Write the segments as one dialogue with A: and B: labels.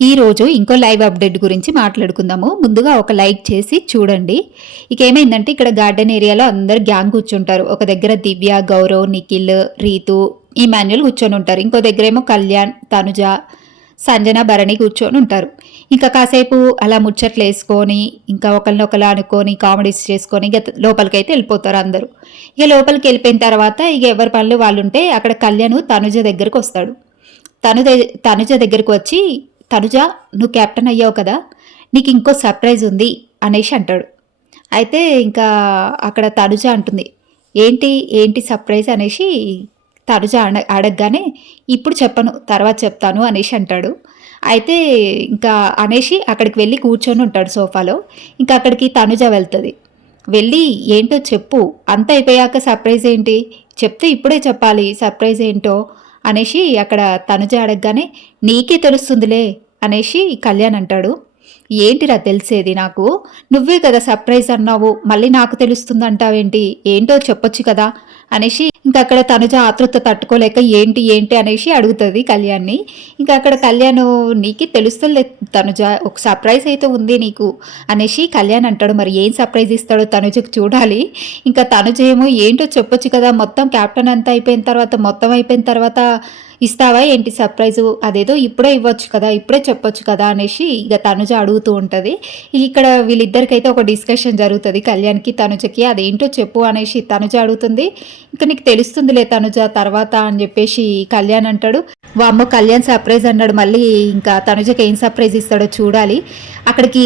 A: ఈ రోజు ఇంకో లైవ్ అప్డేట్ గురించి మాట్లాడుకుందాము. ముందుగా ఒక లైక్ చేసి చూడండి. ఇక ఏమైందంటే ఇక్కడ గార్డెన్ ఏరియాలో అందరు గ్యాంగ్ కూర్చుంటారు. ఒక దగ్గర దివ్య గౌరవ్ నిఖిల్ రీతు ఈ మాన్యుల్ కూర్చొని ఉంటారు. ఇంకో దగ్గర ఏమో కళ్యాణ్ తనుజ సంజన భరణి కూర్చొని ఉంటారు. ఇంకా కాసేపు అలా ముచ్చట్లు వేసుకొని ఇంకా ఒకరినొకరు అనుకొని కామెడీస్ చేసుకొని ఇక లోపలికైతే వెళ్ళిపోతారు అందరూ. ఇక లోపలికి వెళ్ళిపోయిన తర్వాత ఇక ఎవరి పనులు వాళ్ళు ఉంటే అక్కడ కళ్యాణ్ తనుజ దగ్గరకు వస్తాడు. తను తనుజ దగ్గరకు వచ్చి తనుజ నువ్వు కెప్టెన్ అయ్యావు కదా నీకు ఇంకో సర్ప్రైజ్ ఉంది అనేసి అంటాడు. అయితే ఇంకా అక్కడ తనుజ అంటుంది ఏంటి ఏంటి సర్ప్రైజ్? అనేసి తనుజ అడ అడగగానే ఇప్పుడు చెప్పను తర్వాత చెప్తాను అనేసి అంటాడు. అయితే ఇంకా అనేసి అక్కడికి వెళ్ళి కూర్చొని ఉంటాడు సోఫాలో. ఇంకా అక్కడికి తనుజ వెళ్తుంది. వెళ్ళి ఏంటో చెప్పు అంత అయిపోయాక సర్ప్రైజ్ ఏంటి? చెప్తే ఇప్పుడే చెప్పాలి సర్ప్రైజ్ ఏంటో? అనేసి అక్కడ తనుజ అడగగానే నీకే తెలుస్తుందిలే అనేసి కళ్యాణ్ అంటాడు. ఏంటిరా తెలిసేది నాకు? నువ్వే కదా సర్ప్రైజ్ అన్నావు మళ్ళీ నాకు తెలుస్తుంది అంటావేంటి ఏంటో చెప్పొచ్చు కదా అనేసి ఇంకా అక్కడ తనుజ ఆతృత తట్టుకోలేక ఏంటి ఏంటి అనేసి అడుగుతుంది కళ్యాణ్ని. ఇంకా అక్కడ కళ్యాణ్ నీకు తెలుస్తుంది తనుజ ఒక సర్ప్రైజ్ అయితే ఉంది నీకు అనేసి కళ్యాణ్ అంటాడు. మరి ఏం సర్ప్రైజ్ ఇస్తాడో తనుజకు చూడాలి. ఇంకా తనుజ ఏమో ఏంటో చెప్పొచ్చు కదా మొత్తం క్యాప్టెన్ అంతా అయిపోయిన తర్వాత మొత్తం అయిపోయిన తర్వాత ఇస్తావా ఏంటి సర్ప్రైజు? అదేదో ఇప్పుడే ఇవ్వచ్చు కదా ఇప్పుడే చెప్పొచ్చు కదా అనేసి ఇక తనుజ అడుగుతూ ఉంటుంది. ఇక్కడ వీళ్ళిద్దరికైతే ఒక డిస్కషన్ జరుగుతుంది కళ్యాణ్కి తనుజకి. అదేంటో చెప్పు అనేసి తనుజ అడుగుతుంది. ఇంకా నీకు తెలుస్తుందిలే తనుజ తర్వాత అని చెప్పేసి కళ్యాణ్ అంటాడు. వామ్మో కళ్యాణ్ సర్ప్రైజ్ అన్నాడు మళ్ళీ ఇంకా తనుజకి ఏం సర్ప్రైజ్ ఇస్తాడో చూడాలి. అక్కడికి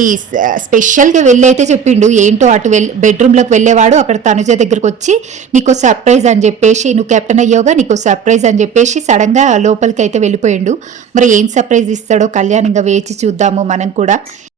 A: స్పెషల్గా వెళ్ళి అయితే చెప్పిండు ఏంటో అటు వెళ్ళి బెడ్రూమ్లోకి వెళ్ళేవాడు అక్కడ తనుజ దగ్గరకు వచ్చి నీకు సర్ప్రైజ్ అని చెప్పేసి నువ్వు కెప్టెన్ అయ్యోగా నీకు సర్ప్రైజ్ అని చెప్పేసి సడన్గా లోపలికి అయితే వెళ్ళిపోయిండు. మరి ఏం సర్ప్రైజ్ ఇస్తాడో కళ్యాణ్ ఇంకా వేచి చూద్దాము మనం కూడా.